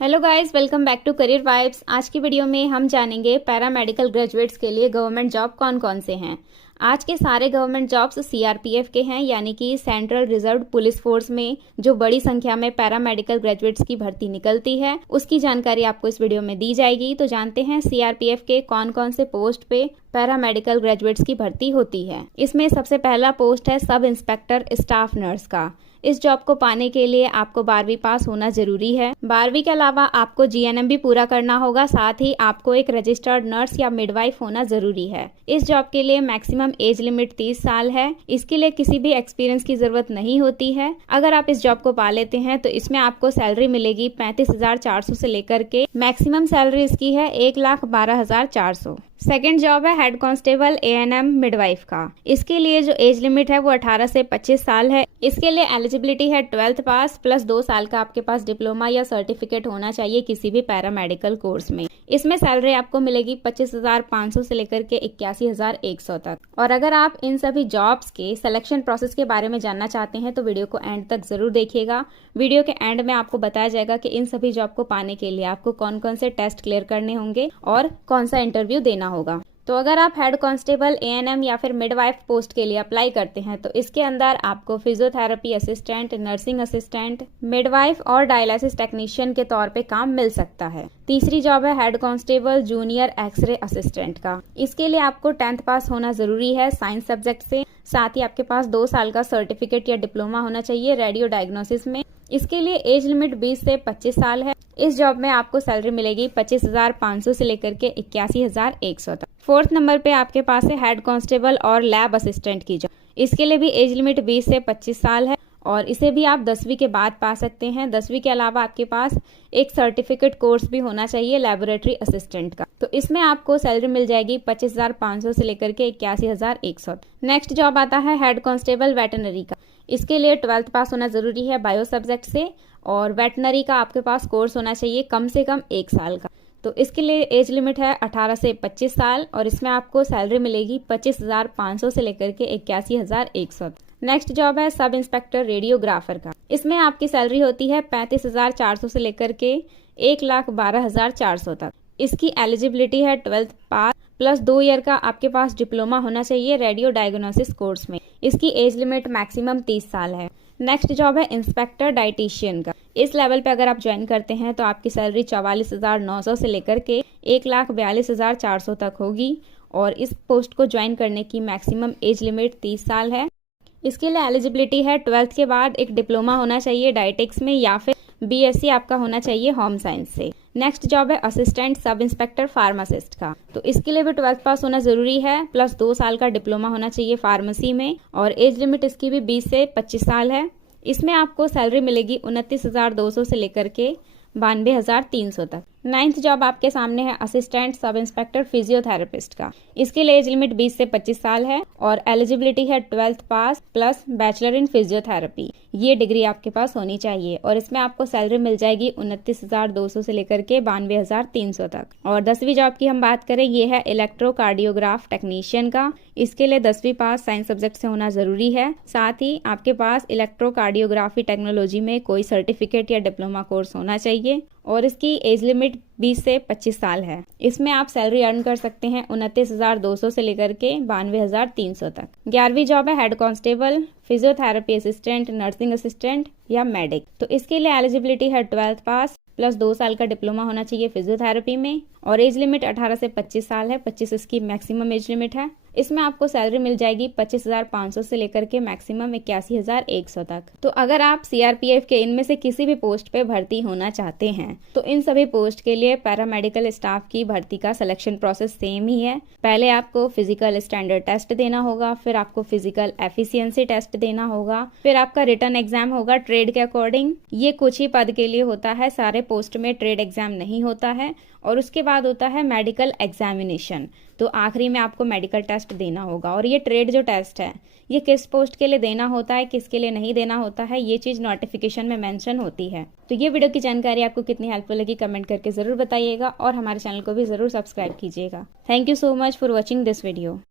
Hello guys, welcome back to career vibes. आज की video में हम जानेंगे पैरामेडिकल ग्रेजुएट्स के लिए गवर्नमेंट जॉब कौन कौन से हैं। आज के सारे गवर्नमेंट जॉब्स सीआरपीएफ के हैं, यानी कि सेंट्रल रिजर्व पुलिस फोर्स में जो बड़ी संख्या में पैरामेडिकल ग्रेजुएट्स की भर्ती निकलती है, उसकी जानकारी आपको इस वीडियो में दी जाएगी। तो जानते हैं सीआरपीएफ के कौन कौन से पोस्ट पे पैरामेडिकल ग्रेजुएट्स की भर्ती होती है। इसमें सबसे पहला पोस्ट है सब इंस्पेक्टर स्टाफ नर्स का। इस जॉब को पाने के लिए आपको 12वीं पास होना जरूरी है। 12वीं के अलावा आपको जीएनएम भी पूरा करना होगा, साथ ही आपको एक रजिस्टर्ड नर्स या मिडवाइफ होना जरूरी है। इस जॉब के लिए मैक्सिमम एज लिमिट 30 साल है। इसके लिए किसी भी एक्सपीरियंस की जरूरत नहीं होती है। अगर आप इस जॉब को पा लेते हैं तो इसमें आपको सैलरी मिलेगी 35,400 से लेकर के मैक्सिमम सैलरी इसकी है 1,12,400। सेकेंड जॉब है हेड कांस्टेबल एएनएम मिडवाइफ का। इसके लिए जो एज लिमिट है वो 18 से 25 साल है। इसके लिए एलिजिबिलिटी है 12th पास प्लस 2 साल का आपके पास डिप्लोमा या सर्टिफिकेट होना चाहिए किसी भी पैरामेडिकल कोर्स में। इसमें सैलरी आपको मिलेगी 25,500 से लेकर के 81,100 तक। और अगर आप इन सभी जॉब्स के सिलेक्शन प्रोसेस के बारे में जानना चाहते हैं तो वीडियो को एंड तक जरूर देखिएगा। वीडियो के एंड में आपको बताया जाएगा कि इन सभी जॉब को पाने के लिए आपको कौन कौन से टेस्ट क्लियर करने होंगे और कौन सा इंटरव्यू देना होगा। तो अगर आप हेड कांस्टेबल एएनएम या फिर मिडवाइफ पोस्ट के लिए अप्लाई करते हैं तो इसके अंदर आपको physiotherapy assistant, nursing assistant, midwife और डायलिसिस टेक्नीशियन के तौर पे काम मिल सकता है। तीसरी जॉब है head constable junior x-ray assistant का। इसके लिए आपको 10th पास होना जरूरी है साइंस सब्जेक्ट से, साथ ही आपके पास 2 साल का सर्टिफिकेट या डिप्लोमा होना चाहिए रेडियो डायग्नोसिस में। इसके लिए एज लिमिट 20 से 25 साल है। इस जॉब में आपको सैलरी मिलेगी 25,500 से लेकर के 81,100 तक। 4th नंबर पे आपके पास है हेड कांस्टेबल और लैब असिस्टेंट की जॉब। इसके लिए भी एज लिमिट 20 से 25 साल है और इसे भी आप 10वीं के बाद पा सकते हैं। 10वीं के अलावा आपके पास एक सर्टिफिकेट कोर्स भी होना चाहिए लेबोरेटरी असिस्टेंट का। तो इसमें आपको सैलरी मिल जाएगी 25,500 से लेकर के 81,100। नेक्स्ट जॉब आता है हेड कांस्टेबल वेटनरी का। इसके लिए 12th पास होना जरूरी है बायो सब्जेक्ट से और वेटनरी का आपके पास कोर्स होना चाहिए कम से कम 1 साल का। तो इसके लिए एज लिमिट है 18 से 25 साल और इसमें आपको सैलरी मिलेगी 25,500 से लेकर के 81,100। नेक्स्ट जॉब है सब इंस्पेक्टर रेडियोग्राफर का। इसमें आपकी सैलरी होती है 35,400 से लेकर के 1,12,400 तक। इसकी एलिजिबिलिटी है 12th पास प्लस 2 ईयर का आपके पास डिप्लोमा होना चाहिए रेडियो डायग्नोसिस कोर्स में। इसकी एज लिमिट मैक्सिमम 30 साल है। नेक्स्ट जॉब है इंस्पेक्टर डाइटिशियन का। इस लेवल पे अगर आप ज्वाइन करते हैं तो आपकी सैलरी 44,900 से लेकर के 1,42,400 तक होगी और इस पोस्ट को ज्वाइन करने की मैक्सिमम एज लिमिट 30 साल है। इसके लिए एलिजिबिलिटी है 12th के बाद एक डिप्लोमा होना चाहिए डाइटिक्स में या फिर बीएससी आपका होना चाहिए होम साइंस से। नेक्स्ट जॉब है असिस्टेंट सब इंस्पेक्टर फार्मासिस्ट का। तो इसके लिए भी 12th पास होना जरूरी है प्लस 2 साल का डिप्लोमा होना चाहिए फार्मेसी में और एज लिमिट इसकी भी 20 से 25 साल है। इसमें आपको सैलरी मिलेगी 29,200 से लेकर के 92,300 तक। 9th जॉब आपके सामने है असिस्टेंट सब इंस्पेक्टर फिजियोथेरेपिस्ट का। इसके लिए एज लिमिट 20 से 25 साल है और एलिजिबिलिटी है 12th pass plus bachelor in physiotherapy. ये डिग्री आपके पास होनी चाहिए और इसमें आपको सैलरी मिल जाएगी 29,200 से लेकर के 92,300 तक। और 10वीं जॉब की हम बात करें, ये है इलेक्ट्रोकार्डियोग्राफ टेक्नीशियन का। इसके लिए 10वीं पास साइंस सब्जेक्ट से होना जरूरी है, साथ ही आपके पास इलेक्ट्रोकार्डियोग्राफी टेक्नोलॉजी में कोई सर्टिफिकेट या डिप्लोमा कोर्स होना चाहिए और इसकी एज लिमिट 20 से 25 साल है। इसमें आप सैलरी अर्न कर सकते हैं 29,200 से लेकर के 92,300 तक। 11वीं जॉब है head constable physiotherapy assistant, nursing assistant या मेडिक। तो इसके लिए एलिजिबिलिटी है 12th पास प्लस 2 साल का डिप्लोमा होना चाहिए फिजियोथेरेपी में और एज लिमिट 18 से 25 साल है। 25 इसकी मैक्सिमम एज लिमिट है। इसमें आपको सैलरी मिल जाएगी 25,500 से लेकर के मैक्सिमम 81,100 तक। तो अगर आप सीआरपीएफ के इनमें से किसी भी पोस्ट पे भर्ती होना चाहते हैं तो इन सभी पोस्ट के लिए पैरामेडिकल स्टाफ की भर्ती का सिलेक्शन प्रोसेस सेम ही है। पहले आपको फिजिकल स्टैंडर्ड टेस्ट देना होगा, फिर आपको फिजिकल एफिशिएंसी टेस्ट देना होगा, फिर आपका रिटन एग्जाम होगा ट्रेड के अकॉर्डिंग। ये कुछ ही पद के लिए होता है, सारे पोस्ट में ट्रेड एग्जाम नहीं होता है। और उसके बाद होता है मेडिकल एग्जामिनेशन। तो आखिरी में आपको मेडिकल टेस्ट देना होगा और ये ट्रेड जो टेस्ट है ये किस पोस्ट के लिए देना होता है, किसके लिए नहीं देना होता है, ये चीज़ नोटिफिकेशन में मेंशन होती है। तो ये वीडियो की जानकारी आपको कितनी हेल्पफुल लगी कमेंट करके ज़रूर बताइएगा और हमारे चैनल को भी ज़रूर सब्सक्राइब कीजिएगा। Thank you so much for watching this video.